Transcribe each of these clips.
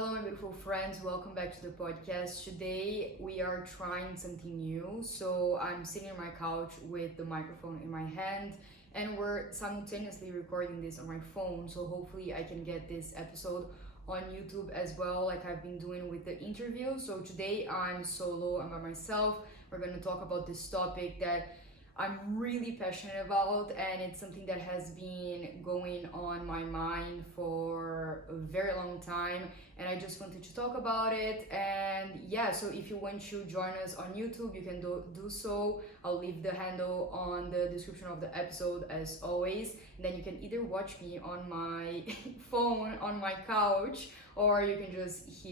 Hello, my beautiful friends. Welcome back to the podcast. Today we are trying something new. So I'm sitting on my couch with the microphone in my hand, and we're simultaneously recording this on my phone. So hopefully, I can get this episode on YouTube as well, like I've been doing with the interview. So today I'm solo, I'm by myself. We're going to talk about this topic that I'm really passionate about, and it's something that has been going on my mind for a very long time, and I just wanted to talk about it. And yeah, so if you want to join us on YouTube, you can do so. I'll leave the handle on the description of the episode as always, and then you can either watch me on my phone on my couch, or you can just be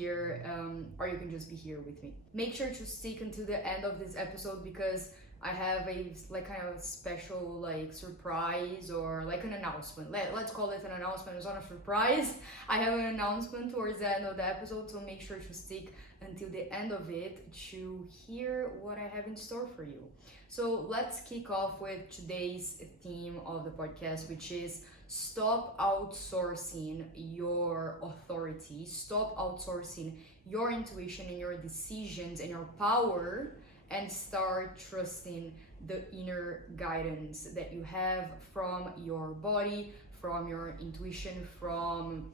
here with me. Make sure to stick until the end of this episode because I have a kind of special surprise, or like an announcement. Let's call it an announcement. It's not a surprise. I have an announcement towards the end of the episode, so make sure to stick until the end of it to hear what I have in store for you. So let's kick off with today's theme of the podcast, which is stop outsourcing your authority, stop outsourcing your intuition and your decisions and your power, and start trusting the inner guidance that you have from your body, from your intuition, from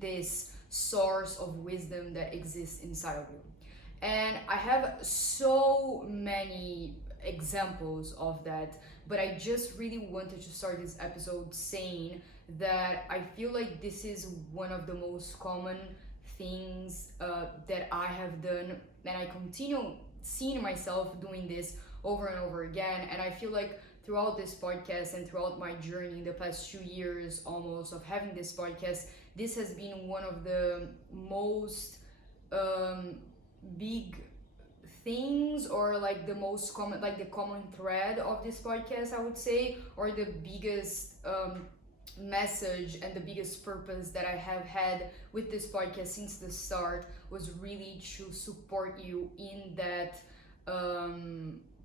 this source of wisdom that exists inside of you. And I have so many examples of that, but I just really wanted to start this episode saying that I feel like this is one of the most common things that I have done, and I continue seeing myself doing this over and over again. And I feel like throughout this podcast and throughout my journey in the past 2 years almost of having this podcast, this has been one of the most big things, or like the most common, like the common thread of this podcast, I would say, or the biggest message and the biggest purpose that I have had with this podcast since the start was really to support you in that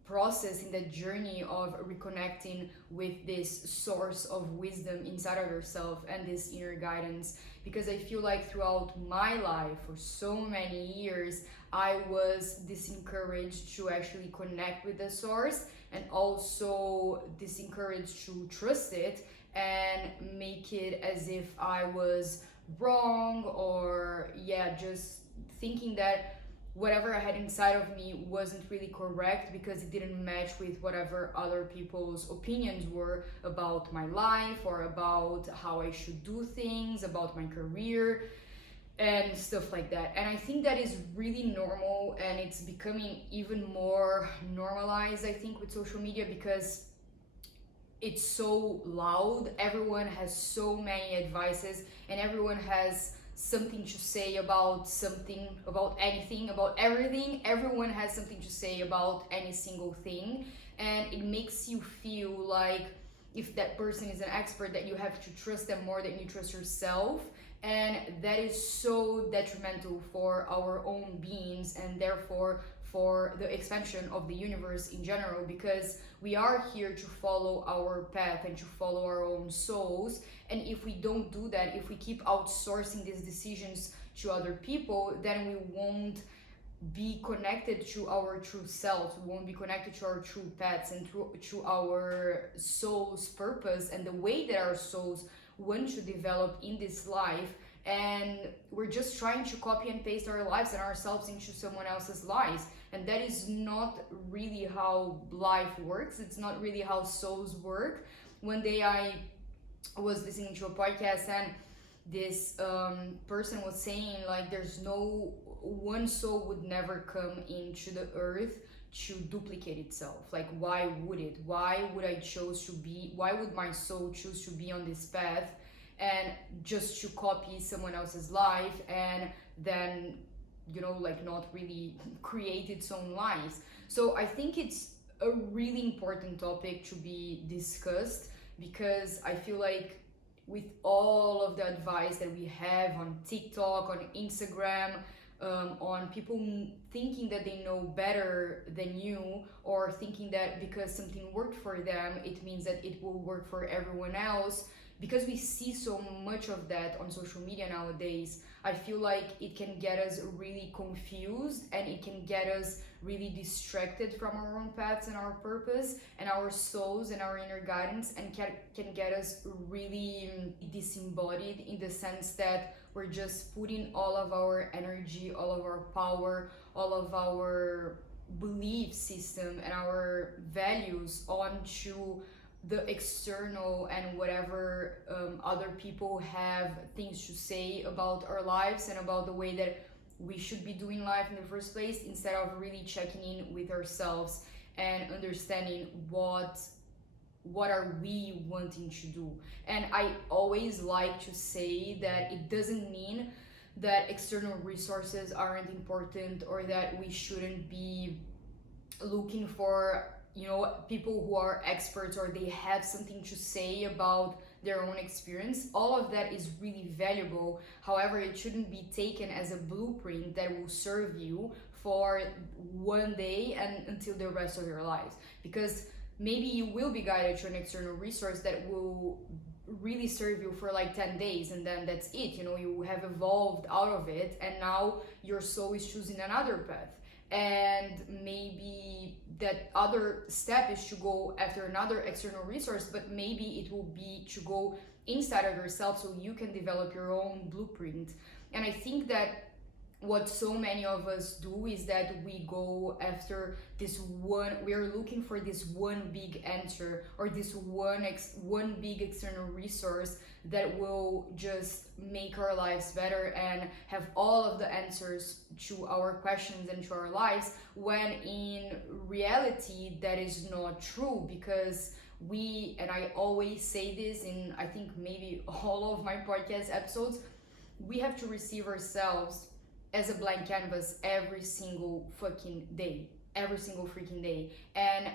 process, in that journey of reconnecting with this source of wisdom inside of yourself and this inner guidance. Because I feel like throughout my life for so many years I was disencouraged to actually connect with the source, and also disencouraged to trust it and make it as if I was wrong, or just thinking that whatever I had inside of me wasn't really correct because it didn't match with whatever other people's opinions were about my life, or about how I should do things, about my career and stuff like that. And I think that is really normal, and it's becoming even more normalized, I think, with social media, because it's so loud. Everyone has so many advices, and everyone has something to say about something, about anything, about everything. Everyone has something to say about any single thing, and it makes you feel like if that person is an expert, that you have to trust them more than you trust yourself. And that is so detrimental for our own beings, and therefore for the expansion of the universe in general, because we are here to follow our path and to follow our own souls. And if we don't do that, if we keep outsourcing these decisions to other people, then we won't be connected to our true selves. We won't be connected to our true paths and to our soul's purpose and the way that our souls want to develop in this life. And we're just trying to copy and paste our lives and ourselves into someone else's lives, and that is not really how life works. It's not really how souls work. One day I was listening to a podcast, and this person was saying, like, there's no one soul would never come into the earth to duplicate itself. Like, why would it? Why would why would my soul choose to be on this path and just to copy someone else's life, and then not really create its own lives? So I think it's a really important topic to be discussed, because I feel like with all of the advice that we have on TikTok, on Instagram, on people thinking that they know better than you, or thinking that because something worked for them, it means that it will work for everyone else. because we see so much of that on social media nowadays, I feel like it can get us really confused, and it can get us really distracted from our own paths and our purpose and our souls and our inner guidance, and can get us really disembodied, in the sense that we're just putting all of our energy, all of our power, all of our belief system and our values onto the external and whatever other people have things to say about our lives and about the way that we should be doing life in the first place, instead of really checking in with ourselves and understanding what are we wanting to do. And I always like to say that it doesn't mean that external resources aren't important, or that we shouldn't be looking for, you know, people who are experts or they have something to say about their own experience. All of that is really valuable. However, it shouldn't be taken as a blueprint that will serve you for one day and until the rest of your lives, because maybe you will be guided to an external resource that will really serve you for like 10 days, and then that's it. You know, you have evolved out of it, and now your soul is choosing another path, and maybe that other step is to go after another external resource, but maybe it will be to go inside of yourself so you can develop your own blueprint. And I think that what so many of us do is that we go after this one, we're looking for this one big answer, or this one big external resource that will just make our lives better and have all of the answers to our questions and to our lives, when in reality that is not true. Because we, and I always say this in I think maybe all of my podcast episodes, we have to receive ourselves as a blank canvas every single fucking day, every single freaking day. And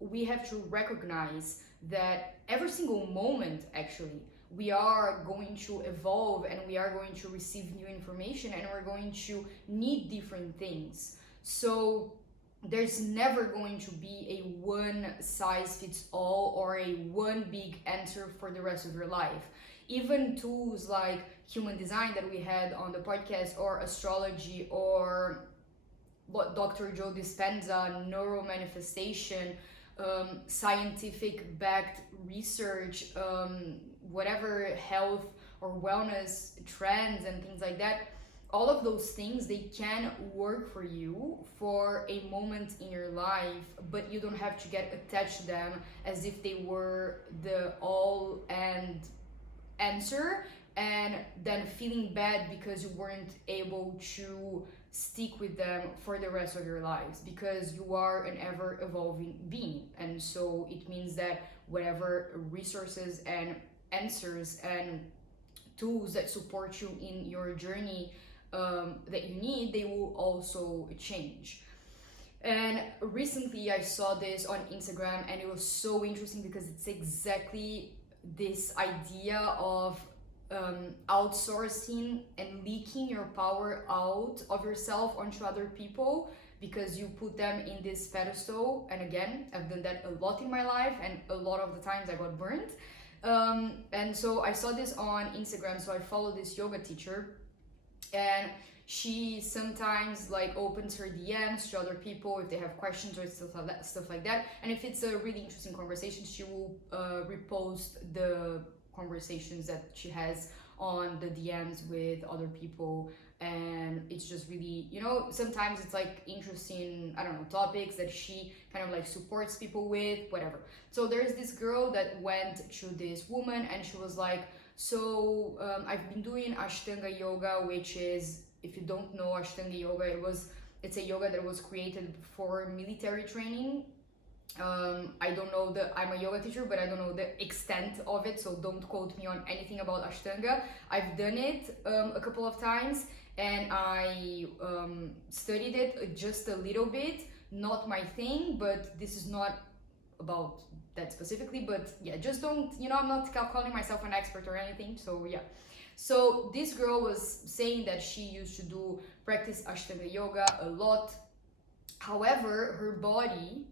we have to recognize that every single moment, actually, we are going to evolve, and we are going to receive new information, and we're going to need different things. So there's never going to be a one size fits all or a one big answer for the rest of your life. Even tools like human design that we had on the podcast, or astrology, or what Dr. Joe Dispenza, neuromanifestation, scientific backed research, whatever health or wellness trends and things like that, all of those things, they can work for you for a moment in your life, but you don't have to get attached to them as if they were the all and answer, and then feeling bad because you weren't able to stick with them for the rest of your lives, because you are an ever evolving being. And so it means that whatever resources and answers and tools that support you in your journey that you need, they will also change. And recently I saw this on Instagram, and it was so interesting because it's exactly this idea of outsourcing and leaking your power out of yourself onto other people, because you put them in this pedestal. And again, I've done that a lot in my life, and a lot of the times I got burnt. And so I saw this on Instagram. So I follow this yoga teacher, and she sometimes like opens her DMs to other people if they have questions or stuff like that. And if it's a really interesting conversation, she will repost the conversations that she has on the DMs with other people. And it's just really, you know, sometimes it's like interesting, I don't know, topics that she kind of like supports people with, whatever. So there's this girl that went to this woman, and she was like, so I've been doing Ashtanga yoga, which is, if you don't know Ashtanga yoga, it's a yoga that was created for military training. I don't know I'm a yoga teacher, but I don't know the extent of it, so don't quote me on anything about Ashtanga. I've done it a couple of times, and I studied it just a little bit. Not my thing, but this is not about that specifically. But yeah, just don't, you know, I'm not calling myself an expert or anything, so yeah. So this girl was saying that she used to practice Ashtanga yoga a lot. However, her body,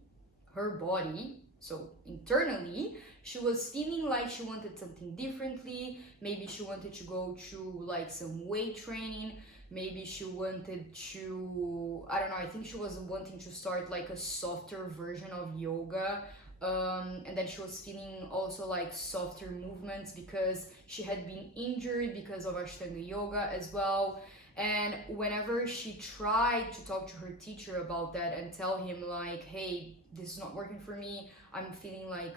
so internally, She was feeling like she wanted something differently. Maybe she wanted to go to like some weight training. Maybe she wanted to, I don't know, I think she was wanting to start like a softer version of yoga. And then she was feeling also like softer movements because she had been injured because of Ashtanga yoga as well. And whenever she tried to talk to her teacher about that and tell him like, hey, this is not working for me, I'm feeling like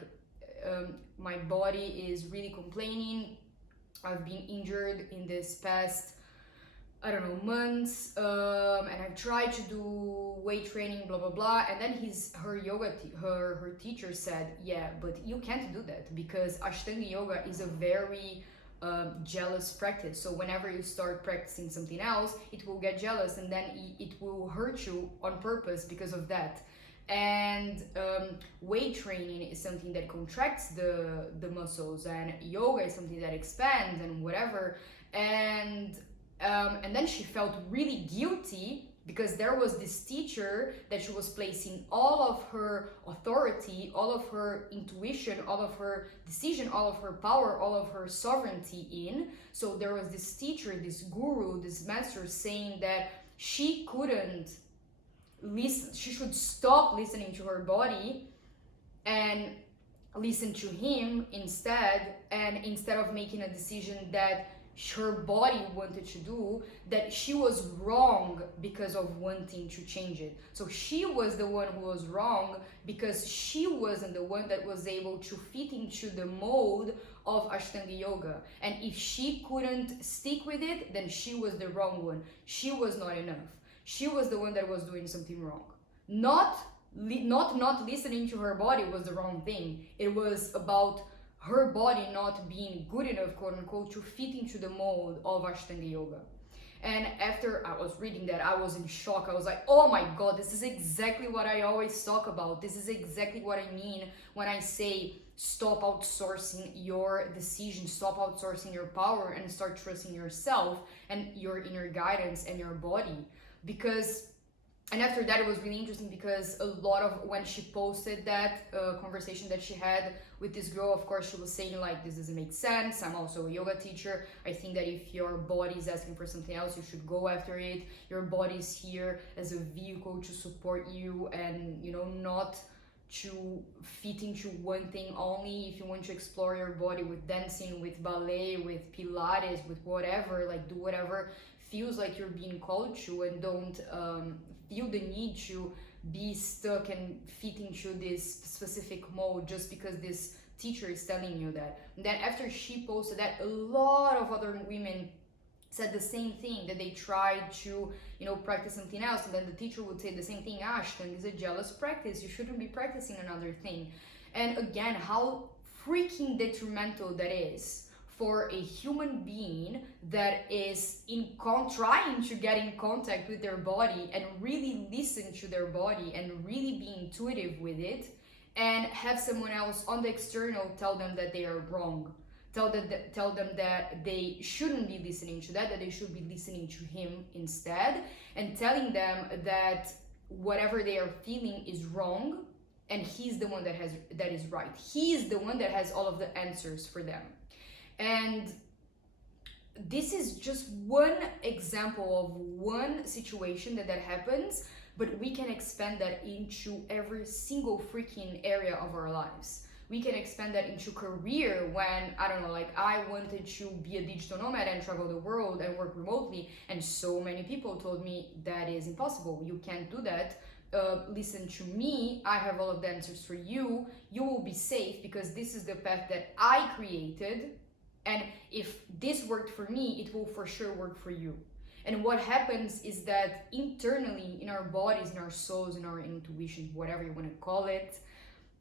my body is really complaining, I've been injured in this past, I don't know, months, and I've tried to do weight training, blah blah blah. And then her teacher said, yeah, but you can't do that because Ashtanga yoga is a very jealous practice. So whenever you start practicing something else, it will get jealous, and then it will hurt you on purpose because of that. And weight training is something that contracts the muscles, and yoga is something that expands and whatever. And then she felt really guilty because there was this teacher that she was placing all of her authority, all of her intuition, all of her decision, all of her power, all of her sovereignty in. So there was this teacher, this guru, this master saying that she couldn't listen, she should stop listening to her body and listen to him instead. And instead of making a decision that her body wanted to do, that she was wrong because of wanting to change it. So she was the one who was wrong because she wasn't the one that was able to fit into the mold of Ashtanga yoga. And if she couldn't stick with it, then she was the wrong one. She was not enough. She was the one that was doing something wrong. Not listening to her body was the wrong thing. It was about her body not being good enough, quote unquote, to fit into the mold of Ashtanga yoga. And after I was reading that, I was in shock. I was like, oh my God, this is exactly what I always talk about. This is exactly what I mean when I say stop outsourcing your decisions, stop outsourcing your power, and start trusting yourself and your inner guidance and your body. And after that, it was really interesting because a lot of, when she posted that conversation that she had with this girl, of course, she was saying like, this doesn't make sense. I'm also a yoga teacher. I think that if your body is asking for something else, you should go after it. Your body is here as a vehicle to support you, and, you know, not to fit into one thing only. If you want to explore your body with dancing, with ballet, with Pilates, with whatever, like do whatever feels like you're being called to, and don't feel the need to be stuck and fit into this specific mold just because this teacher is telling you that. And then after she posted that, a lot of other women said the same thing, that they tried to, you know, practice something else, and then the teacher would say the same thing, Ashtanga is a jealous practice, you shouldn't be practicing another thing. And again, how freaking detrimental that is for a human being that is trying to get in contact with their body and really listen to their body and really be intuitive with it, and have someone else on the external tell them that they are wrong, tell them that they shouldn't be listening to that they should be listening to him instead, and telling them that whatever they are feeling is wrong and he's the one that is right. He is the one that has all of the answers for them. And this is just one example of one situation that happens, but we can expand that into every single freaking area of our lives. We can expand that into career when, I don't know, like I wanted to be a digital nomad and travel the world and work remotely, and so many people told me that is impossible. You can't do that. Listen to me, I have all of the answers for you. You will be safe because this is the path that I created. And if this worked for me, it will for sure work for you. And what happens is that internally, in our bodies, in our souls, in our intuition, whatever you want to call it,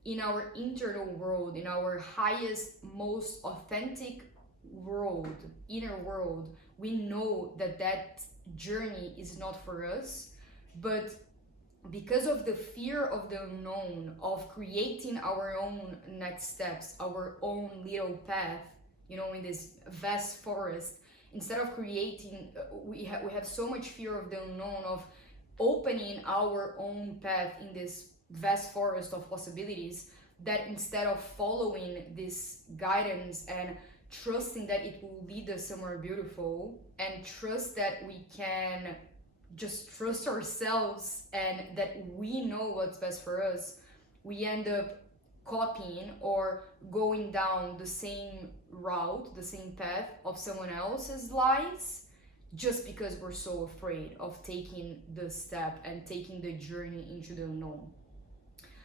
in our internal world, in our highest, most authentic world, inner world, we know that journey is not for us. But because of the fear of the unknown, of creating our own next steps, our own little path, you know, in this vast forest, instead of creating, we have so much fear of the unknown, of opening our own path in this vast forest of possibilities, that instead of following this guidance and trusting that it will lead us somewhere beautiful, and trust that we can just trust ourselves and that we know what's best for us, we end up copying or going down the same route, the same path of someone else's lies, just because we're so afraid of taking the step and taking the journey into the unknown.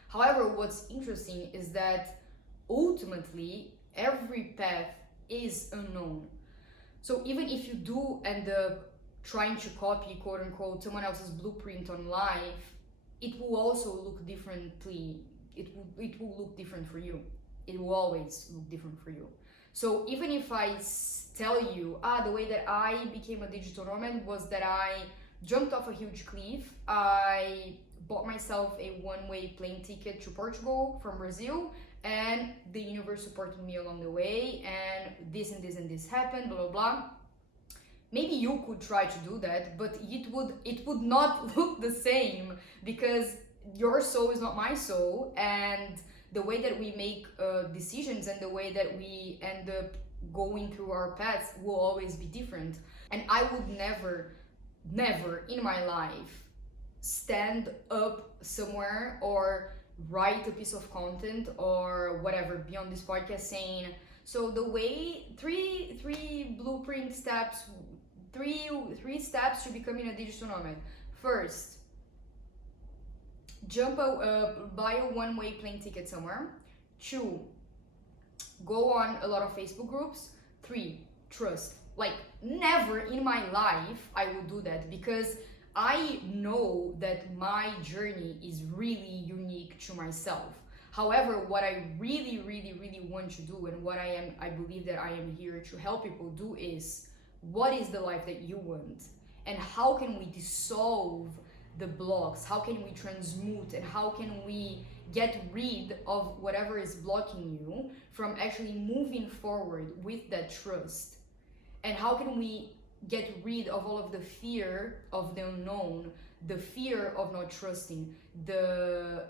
However, what's interesting is that ultimately every path is unknown. So even if you do end up trying to copy, quote unquote, someone else's blueprint on life, it will also look differently. It will look different for you. It will always look different for you. So even if I tell you, the way that I became a digital nomad was that I jumped off a huge cliff. I bought myself a one-way plane ticket to Portugal from Brazil, and the universe supported me along the way, and this and this and this happened, blah blah blah. Maybe you could try to do that, but it would not look the same, because your soul is not my soul, and the way that we make decisions and the way that we end up going through our paths will always be different. And I would never in my life stand up somewhere or write a piece of content or whatever, be on this podcast saying, so the way three blueprint steps, three steps to becoming a digital nomad. First, buy a one-way plane ticket somewhere. 2, go on a lot of Facebook groups. 3, trust. Like, never in my life I would do that, because I know that my journey is really unique to myself. However, what I really want to do, and what I believe that I am here to help people do, is what is the life that you want, and how can we dissolve the blocks, how can we transmute, and how can we get rid of whatever is blocking you from actually moving forward with that trust, and how can we get rid of all of the fear of the unknown, the fear of not trusting, the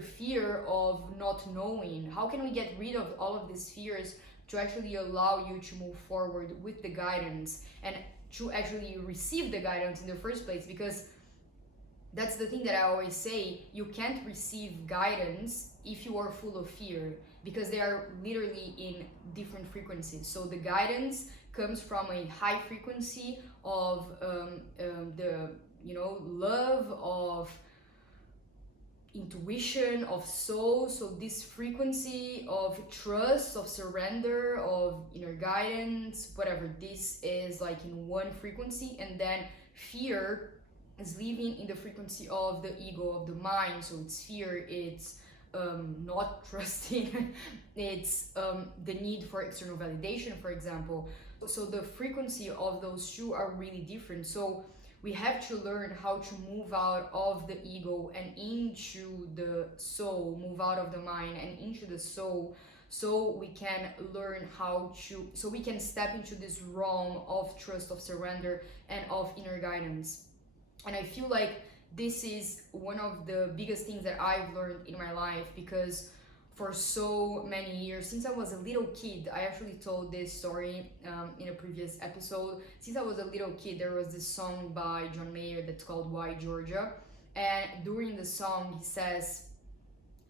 fear of not knowing. How can we get rid of all of these fears to actually allow you to move forward with the guidance and to actually receive the guidance in the first place? Because that's the thing that I always say, you can't receive guidance if you are full of fear, because they are literally in different frequencies. So the guidance comes from a high frequency of the love, of intuition, of soul. So this frequency of trust, of surrender, of inner guidance, whatever, this is like in one frequency. And then fear is living in the frequency of the ego, of the mind. So it's fear, it's not trusting, it's the need for external validation, for example. So the frequency of those two are really different. So we have to learn how to move out of the ego and into the soul, move out of the mind and into the soul, so we can learn so we can step into this realm of trust, of surrender, and of inner guidance. And I feel like this is one of the biggest things that I've learned in my life, because for so many years, since I was a little kid, I actually told this story in a previous episode. Since I was a little kid, there was this song by John Mayer that's called Why Georgia. And during the song, he says,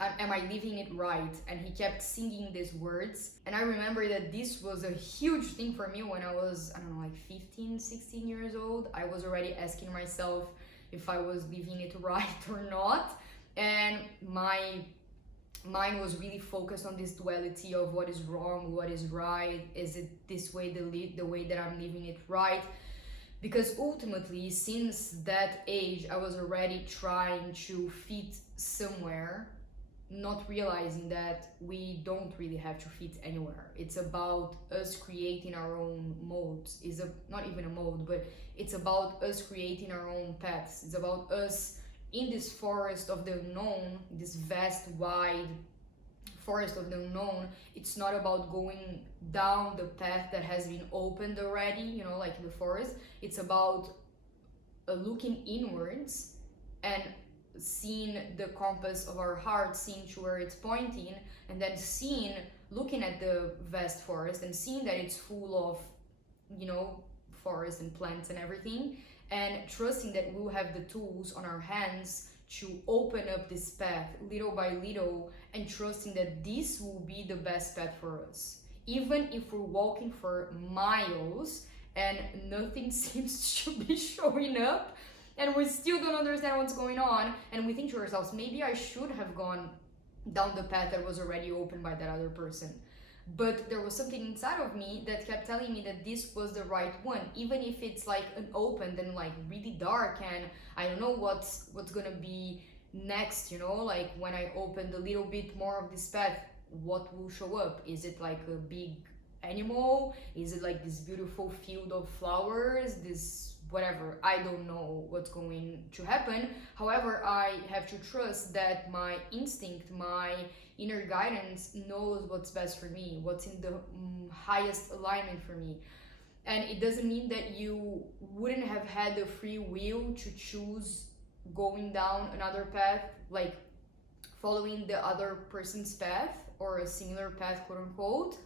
am I living it right? And he kept singing these words. And I remember that this was a huge thing for me when I was, like 15, 16 years old. I was already asking myself if I was living it right or not. And my mind was really focused on this duality of what is wrong, what is right. Is it this way, the way that I'm living it right? Because ultimately, since that age, I was already trying to fit somewhere, not realizing that we don't really have to fit anywhere. It's about us creating our own modes. It's not even a mode, but it's about us creating our own paths. It's about us in this forest of the unknown, this vast, wide forest of the unknown. It's not about going down the path that has been opened already, like in the forest. It's about looking inwards and seeing the compass of our heart, seeing to where it's pointing, and then looking at the vast forest and seeing that it's full of, forest and plants and everything, and trusting that we'll have the tools on our hands to open up this path little by little, and trusting that this will be the best path for us. Even if we're walking for miles and nothing seems to be showing up, and we still don't understand what's going on, and we think to ourselves, maybe I should have gone down the path that was already opened by that other person. But there was something inside of me that kept telling me that this was the right one, even if it's like an open and like really dark, and I don't know what's gonna be next, like when I open a little bit more of this path, what will show up? Is it like a big animal? Is it like this beautiful field of flowers? This whatever, I don't know what's going to happen. However, I have to trust that my instinct, my inner guidance knows what's best for me, what's in the highest alignment for me. And it doesn't mean that you wouldn't have had the free will to choose going down another path, like following the other person's path or a similar path, quote unquote.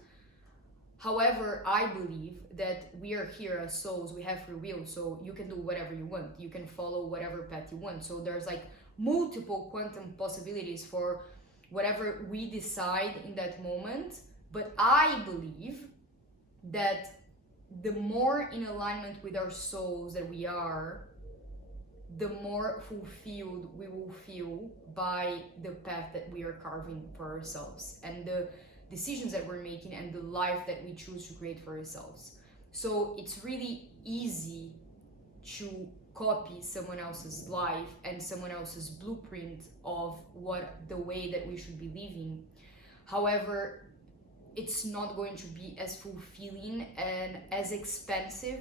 However, I believe that we are here as souls, we have free will, so you can do whatever you want. You can follow whatever path you want. So there's like multiple quantum possibilities for whatever we decide in that moment. But I believe that the more in alignment with our souls that we are, the more fulfilled we will feel by the path that we are carving for ourselves, and the decisions that we're making, and the life that we choose to create for ourselves. So it's really easy to copy someone else's life and someone else's blueprint of what the way that we should be living. However, it's not going to be as fulfilling and as expensive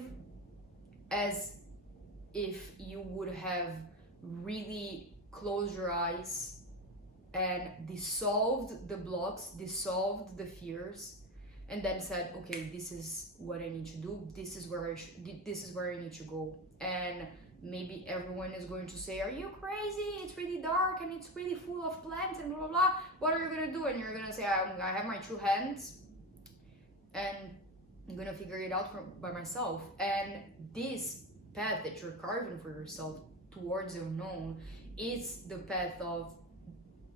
as if you would have really closed your eyes and dissolved the blocks, dissolved the fears, and then said, okay, this is what I need to do, this is where I need to go. And maybe everyone is going to say, are you crazy, it's really dark and it's really full of plants and blah blah blah, what are you gonna do? And you're gonna say, I have my two hands and I'm gonna figure it out by myself. And this path that you're carving for yourself towards the unknown is the path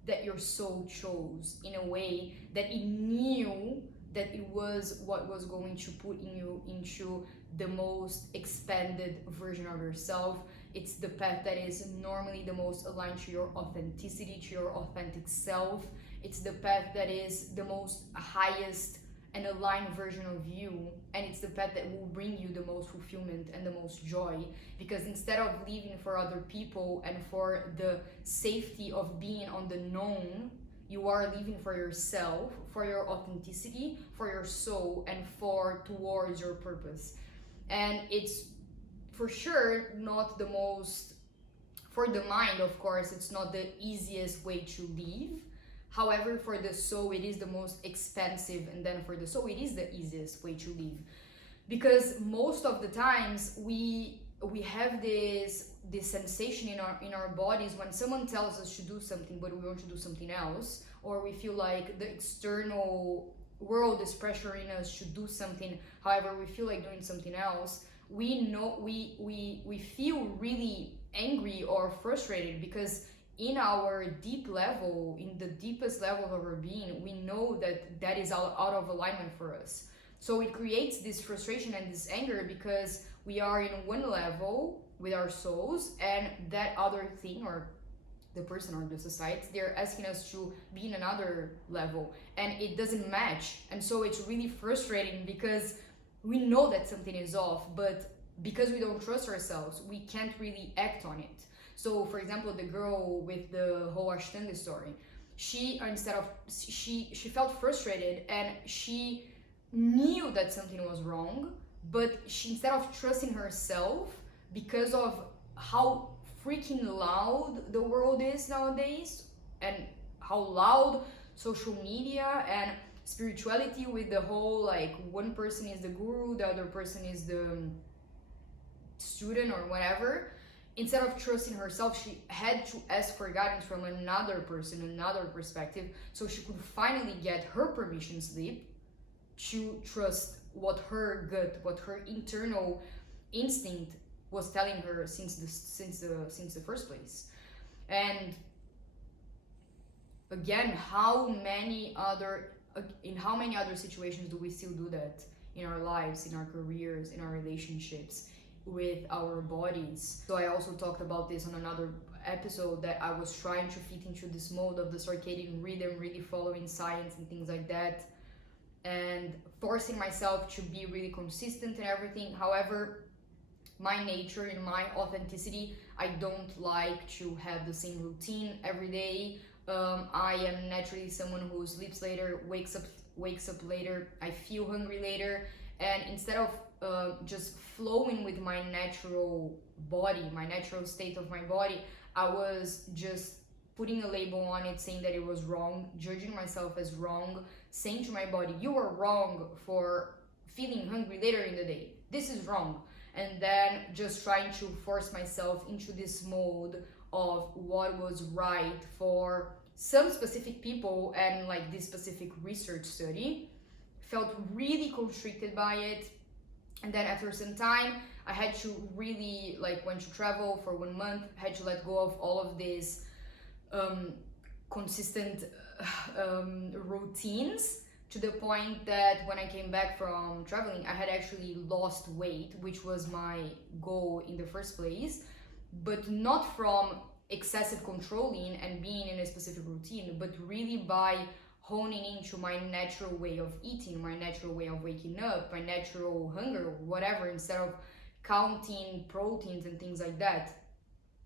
that your soul chose, in a way that it knew that it was what was going to put you into the most expanded version of yourself. It's the path that is normally the most aligned to your authenticity, to your authentic self. It's the path that is the most highest and aligned version of you, and it's the path that will bring you the most fulfillment and the most joy. Because instead of living for other people and for the safety of being on the known, you are living for yourself, for your authenticity, for your soul, and towards your purpose. And it's for sure not the most, for the mind, of course, it's not the easiest way to live. However, for the soul, it is the most expensive, and then for the soul, it is the easiest way to live. Because most of the times we have this sensation in our bodies when someone tells us to do something, but we want to do something else, or we feel like the external world is pressuring us to do something. However, we feel like doing something else. We know we feel really angry or frustrated because in our deep level, in the deepest level of our being, we know that is out of alignment for us. So it creates this frustration and this anger because we are in one level with our souls, and that other thing, or the person or the society, they're asking us to be in another level, and it doesn't match. And so it's really frustrating because we know that something is off, but because we don't trust ourselves, we can't really act on it. So, for example, the girl with the whole Ashtanga story, she felt frustrated and she knew that something was wrong, but instead of trusting herself, because of how freaking loud the world is nowadays, and how loud social media and spirituality with the whole, like, one person is the guru, the other person is the student or whatever, instead of trusting herself, she had to ask for guidance from another person, another perspective, so she could finally get her permission slip to trust what her gut, what her internal instinct was telling her since the first place. And again, in how many other situations do we still do that in our lives, in our careers, in our relationships, with our bodies? So I also talked about this on another episode, that I was trying to fit into this mode of the circadian rhythm, really following science and things like that, and forcing myself to be really consistent and everything. However, my nature and my authenticity, I don't like to have the same routine every day. I am naturally someone who sleeps later, wakes up later. I feel hungry later, and instead of just flowing with my natural body, my natural state of my body, I was just putting a label on it, saying that it was wrong, judging myself as wrong, saying to my body, you are wrong for feeling hungry later in the day. This is wrong. And then just trying to force myself into this mode of what was right for some specific people and like this specific research study. Felt really constricted by it. And then after some time, I had to really, like, went to travel for 1 month, had to let go of all of these consistent routines, to the point that when I came back from traveling, I had actually lost weight, which was my goal in the first place, but not from excessive controlling and being in a specific routine, but really by honing into my natural way of eating, my natural way of waking up, my natural hunger, whatever, instead of counting proteins and things like that.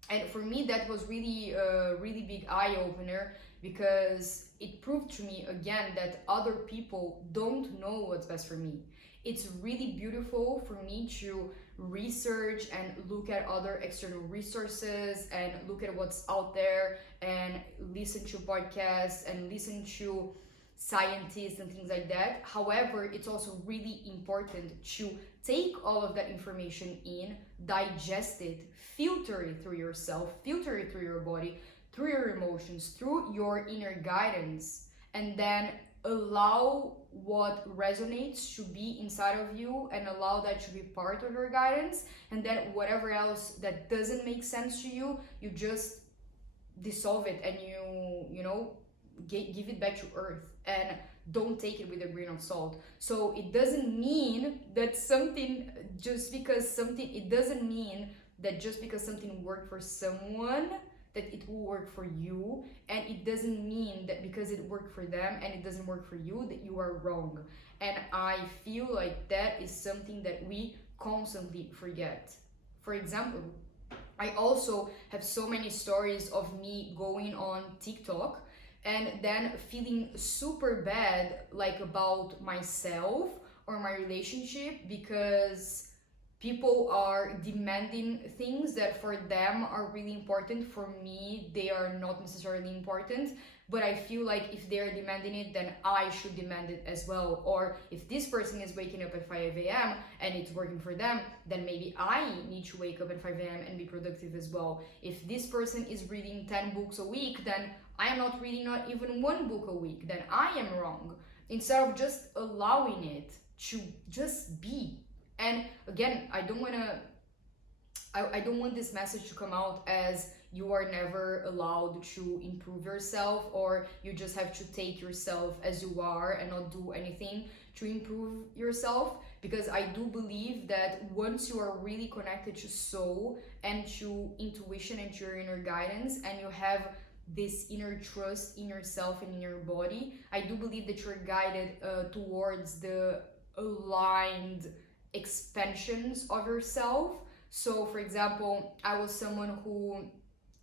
And for me, that was really a really big eye-opener, because it proved to me again that other people don't know what's best for me. It's really beautiful for me to research and look at other external resources and look at what's out there and listen to podcasts and listen to scientists and things like that. However, it's also really important to take all of that information in, digest it, filter it through yourself, filter it through your body, through your emotions, through your inner guidance, and then allow what resonates to be inside of you and allow that to be part of your guidance. And then whatever else that doesn't make sense to you, you just dissolve it and give it back to earth, and don't take it with a grain of salt. So it doesn't mean that it doesn't mean that just because something worked for someone, that it will work for you, and it doesn't mean that because it worked for them and it doesn't work for you, that you are wrong. And I feel like that is something that we constantly forget. For example, I also have so many stories of me going on TikTok and then feeling super bad, like, about myself or my relationship, because people are demanding things that for them are really important. For me, they are not necessarily important, but I feel like if they're demanding it, then I should demand it as well. Or if this person is waking up at 5 a.m. and it's working for them, then maybe I need to wake up at 5 a.m. and be productive as well. If this person is reading 10 books a week, then I am not reading not even 1 book a week, then I am wrong. Instead of just allowing it to just be. And again, I don't want this message to come out as you are never allowed to improve yourself, or you just have to take yourself as you are and not do anything to improve yourself. Because I do believe that once you are really connected to soul and to intuition and to your inner guidance, and you have this inner trust in yourself and in your body, I do believe that you're guided towards the aligned expansions of yourself. So for example, I was someone who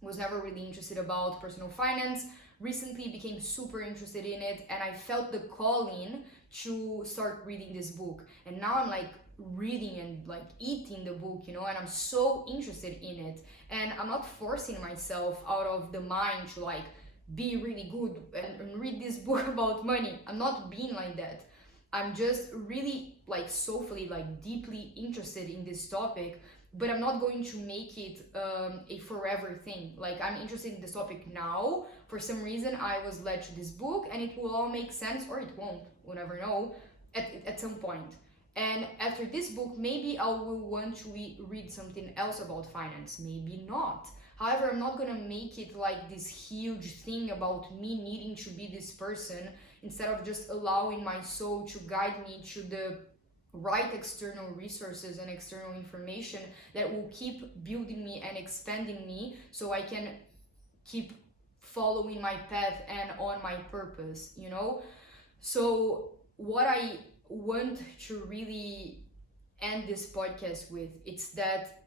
was never really interested about personal finance, recently became super interested in it, and I felt the calling to start reading this book. And now I'm like reading and like eating the book, and I'm so interested in it. And I'm not forcing myself out of the mind to like be really good and read this book about money. I'm not being like that. I'm just really like soulfully, like deeply interested in this topic, but I'm not going to make it a forever thing. Like, I'm interested in this topic now. For some reason, I was led to this book, and it will all make sense, or it won't. We'll never know at some point. And after this book, maybe I will want to read something else about finance. Maybe not. However, I'm not gonna make it like this huge thing about me needing to be this person, instead of just allowing my soul to guide me to the right external resources and external information that will keep building me and expanding me, so I can keep following my path and on my purpose, you know? So what I want to really end this podcast with, it's that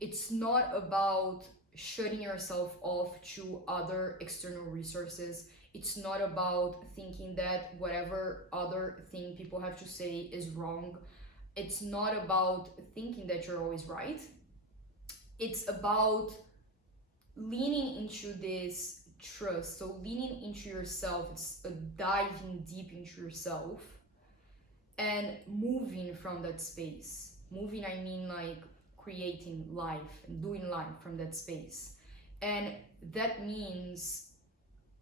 it's not about shutting yourself off to other external resources. It's not about thinking that whatever other thing people have to say is wrong. It's not about thinking that you're always right. It's about leaning into this trust. So leaning into yourself, it's a diving deep into yourself and moving from that space. Moving, I mean like creating life and doing life from that space. And that means,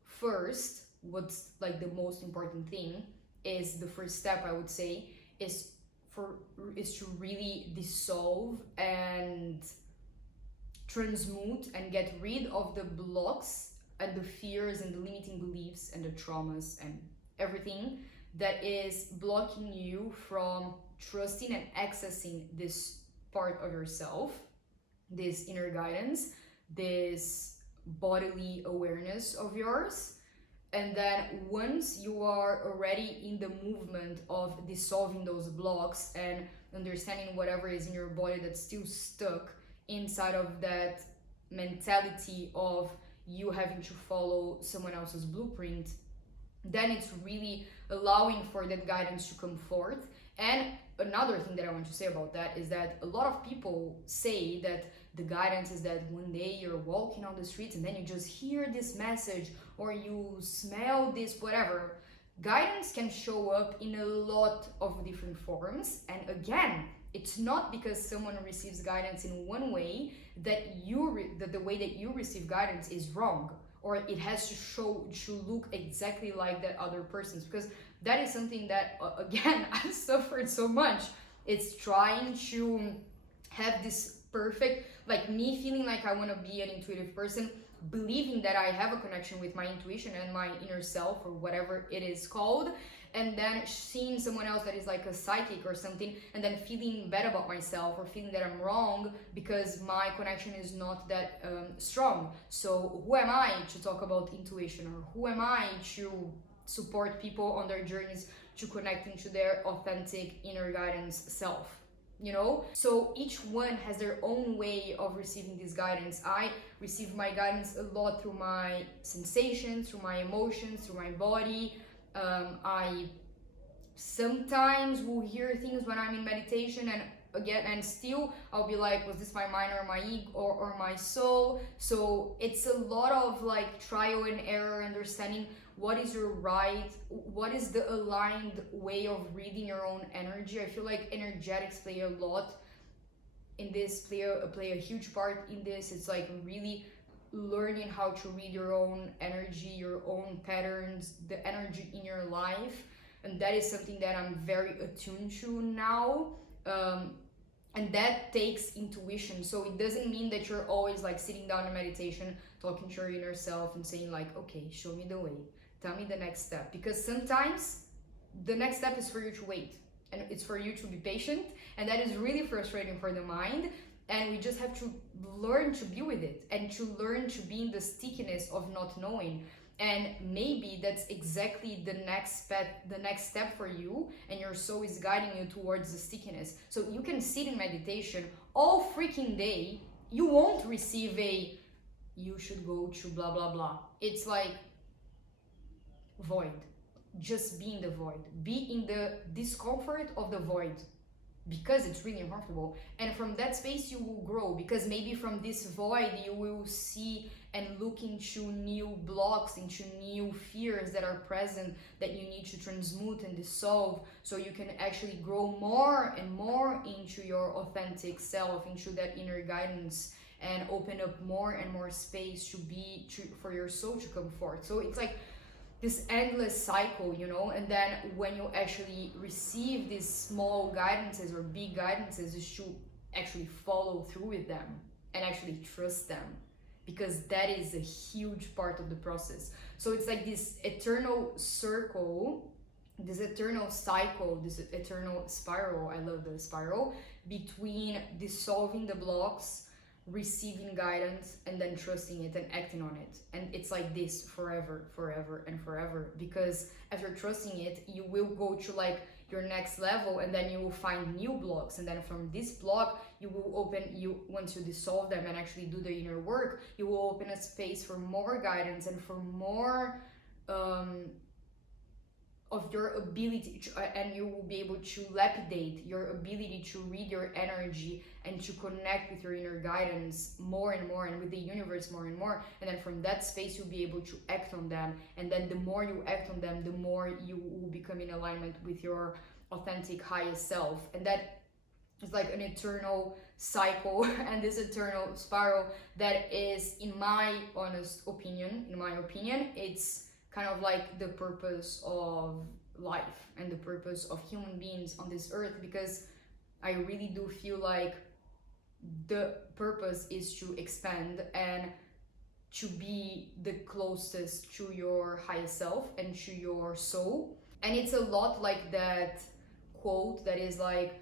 first, what's like the most important thing is, the first step I would say is to really dissolve and transmute and get rid of the blocks and the fears and the limiting beliefs and the traumas and everything that is blocking you from trusting and accessing this part of yourself, this inner guidance, this bodily awareness of yours. And then once you are already in the movement of dissolving those blocks and understanding whatever is in your body that's still stuck inside of that mentality of you having to follow someone else's blueprint, then it's really allowing for that guidance to come forth. And another thing that I want to say about that is that a lot of people say that the guidance is that one day you're walking on the streets and then you just hear this message, or you smell this, whatever. Guidance can show up in a lot of different forms. And again, it's not because someone receives guidance in one way that that the way that you receive guidance is wrong, or it has to look exactly like that other person's, because that is something that again I've suffered so much. It's trying to have this perfect, like me feeling like I want to be an intuitive person, believing that I have a connection with my intuition and my inner self, or whatever it is called, and then seeing someone else that is like a psychic or something, and then feeling bad about myself or feeling that I'm wrong because my connection is not that strong. So who am I to talk about intuition, or who am I to support people on their journeys to connecting to their authentic inner guidance self? You know, so each one has their own way of receiving this guidance. I receive my guidance a lot through my sensations, through my emotions, through my body. I sometimes will hear things when I'm in meditation, and again, and still I'll be like, was this my mind or my ego or my soul? So it's a lot of like trial and error, understanding what is your right, what is the aligned way of reading your own energy. I feel like energetics play a lot in this, play a huge part in this. It's like really learning how to read your own energy, your own patterns, the energy in your life. And that is something that I'm very attuned to now. And that takes intuition. So it doesn't mean that you're always like sitting down in meditation, talking to your inner self and saying like, okay, show me the way, tell me the next step. Because sometimes the next step is for you to wait, and it's for you to be patient. And that is really frustrating for the mind. And we just have to learn to be with it, and to learn to be in the stickiness of not knowing. And maybe that's exactly the next step for you, and your soul is guiding you towards the stickiness. So you can sit in meditation all freaking day, you won't receive a you should go to blah blah blah. It's like void. Just be in the void, be in the discomfort of the void. because it's really uncomfortable. And from that space you will grow, because maybe from this void you will see and look into new blocks, into new fears that are present, that you need to transmute and dissolve, so you can actually grow more and more into your authentic self, into that inner guidance, and open up more and more space for your soul to come forth. So it's like this endless cycle, and then when you actually receive these small guidances or big guidances, you should actually follow through with them and actually trust them, because that is a huge part of the process. So it's like this eternal circle, this eternal cycle, this eternal spiral, I love the spiral, between dissolving the blocks, receiving guidance, and then trusting it and acting on it. And it's like this forever, forever, and forever, because after trusting it, you will go to like your next level, and then you will find new blocks, and then from this block once you dissolve them and actually do the inner work, you will open a space for more guidance and for more of your ability and you will be able to lapidate your ability to read your energy and to connect with your inner guidance more and more, and with the universe more and more. And then from that space you'll be able to act on them, and then the more you act on them, the more you will become in alignment with your authentic highest self. And that is like an eternal cycle and this eternal spiral that is, in my opinion, it's kind of like the purpose of life and the purpose of human beings on this earth, because I really do feel like the purpose is to expand and to be the closest to your highest self and to your soul. And it's a lot like that quote that is like,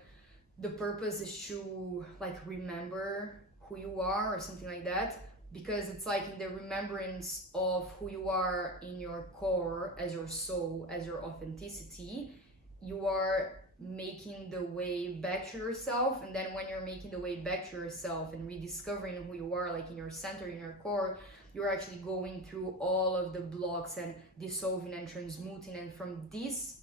the purpose is to like remember who you are or something like that, because it's like in the remembrance of who you are in your core, as your soul, as your authenticity, you are making the way back to yourself. And then when you're making the way back to yourself and rediscovering who you are, like in your center, in your core, you're actually going through all of the blocks and dissolving and transmuting. And from this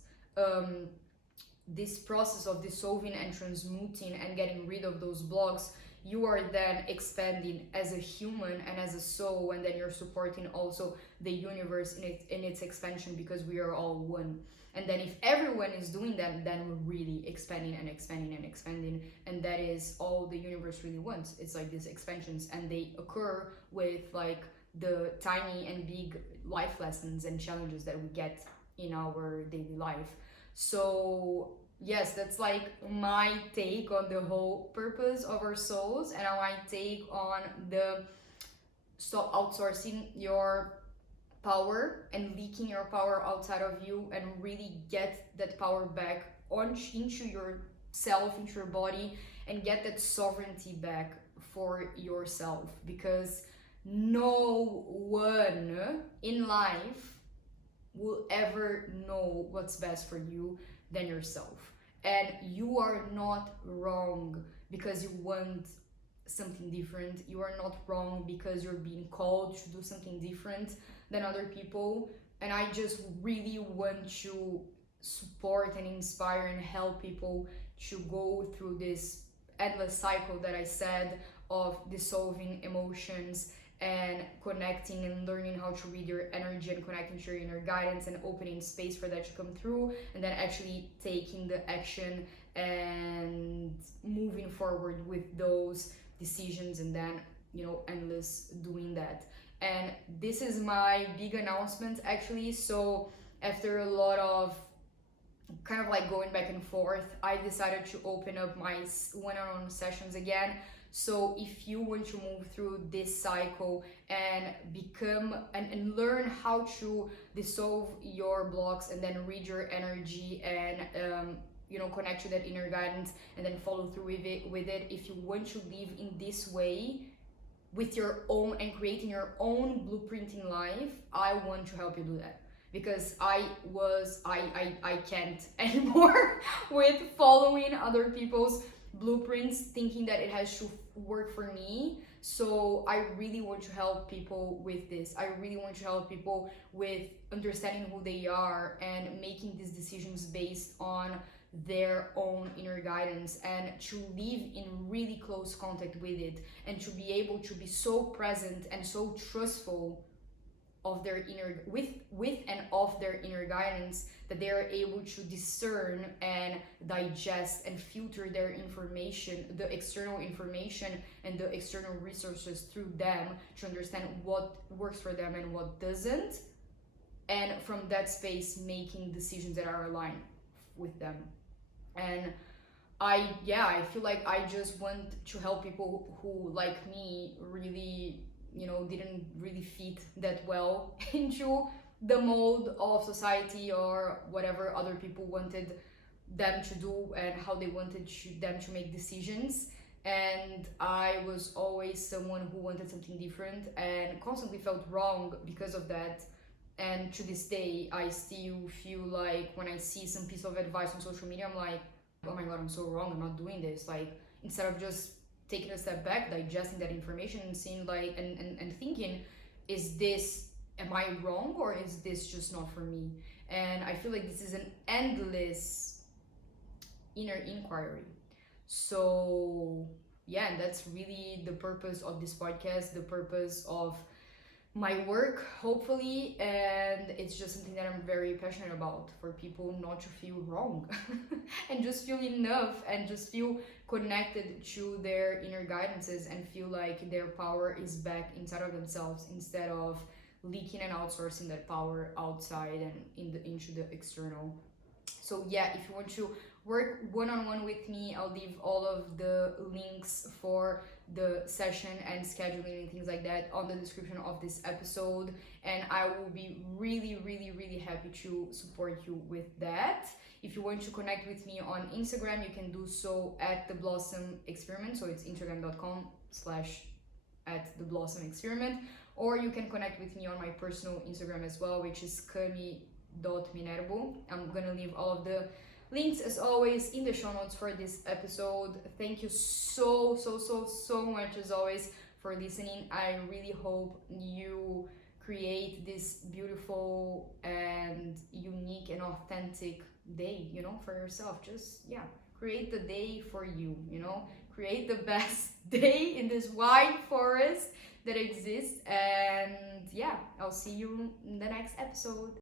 process of dissolving and transmuting and getting rid of those blocks, you are then expanding as a human and as a soul, and then you're supporting also the universe in its expansion, because we are all one. And then if everyone is doing that, then we're really expanding and expanding and expanding, and that is all the universe really wants. It's like these expansions, and they occur with like the tiny and big life lessons and challenges that we get in our daily life. So yes, that's like my take on the whole purpose of our souls, and my take on the stop outsourcing your power and leaking your power outside of you, and really get that power back into yourself, into your body, and get that sovereignty back for yourself, because no one in life will ever know what's best for you than yourself. And you are not wrong because you want something different. You are not wrong because you're being called to do something different than other people. And I just really want to support and inspire and help people to go through this endless cycle that I said, of dissolving emotions and connecting and learning how to read your energy and connecting to your inner guidance and opening space for that to come through, and then actually taking the action and moving forward with those decisions, and then endless doing that. And this is my big announcement actually. So after a lot of kind of like going back and forth, I decided to open up my one-on-one sessions again. So if you want to move through this cycle and become and learn how to dissolve your blocks, and then read your energy and connect to that inner guidance, and then follow through with it, if you want to live in this way with your own and creating your own blueprinting life, I want to help you do that. Because I can't anymore with following other people's blueprints, thinking that it has to work for me. So I really want to help people with this. I really want to help people with understanding who they are and making these decisions based on their own inner guidance and to live in really close contact with it, and to be able to be so present and so trustful of their inner with and of their inner guidance, that they are able to discern and digest and filter their information, the external information and the external resources through them, to understand what works for them and what doesn't, and from that space making decisions that are aligned with them. And I feel like I just want to help people who, like me, really, didn't really fit that well into the mold of society or whatever other people wanted them to do and how they wanted them to make decisions. And I was always someone who wanted something different and constantly felt wrong because of that. And to this day, I still feel like when I see some piece of advice on social media, I'm like, oh my god, I'm so wrong, I'm not doing this. Like, instead of just taking a step back, digesting that information and seeing like and thinking, am I wrong, or is this just not for me? And I feel like this is an endless inner inquiry. So yeah, and that's really the purpose of this podcast, the purpose of my work, hopefully. And it's just something that I'm very passionate about, for people not to feel wrong and just feel enough and just feel connected to their inner guidances and feel like their power is back inside of themselves, instead of leaking and outsourcing that power outside and into the external. So yeah, if you want to work one-on-one with me, I'll leave all of the links for the session and scheduling and things like that on the description of this episode, and I will be really, really, really happy to support you with that. If you want to connect with me on Instagram, you can do so at The Blossom Experiment, so it's instagram.com/@theblossom-experiment, or you can connect with me on my personal Instagram as well, which is cami.minervo. I'm gonna leave all of the links, as always, in the show notes for this episode. Thank you so much, as always, for listening. I really hope you create this beautiful and unique and authentic day, for yourself. Just, create the day for you, create the best day in this wide forest that exists. And I'll see you in the next episode.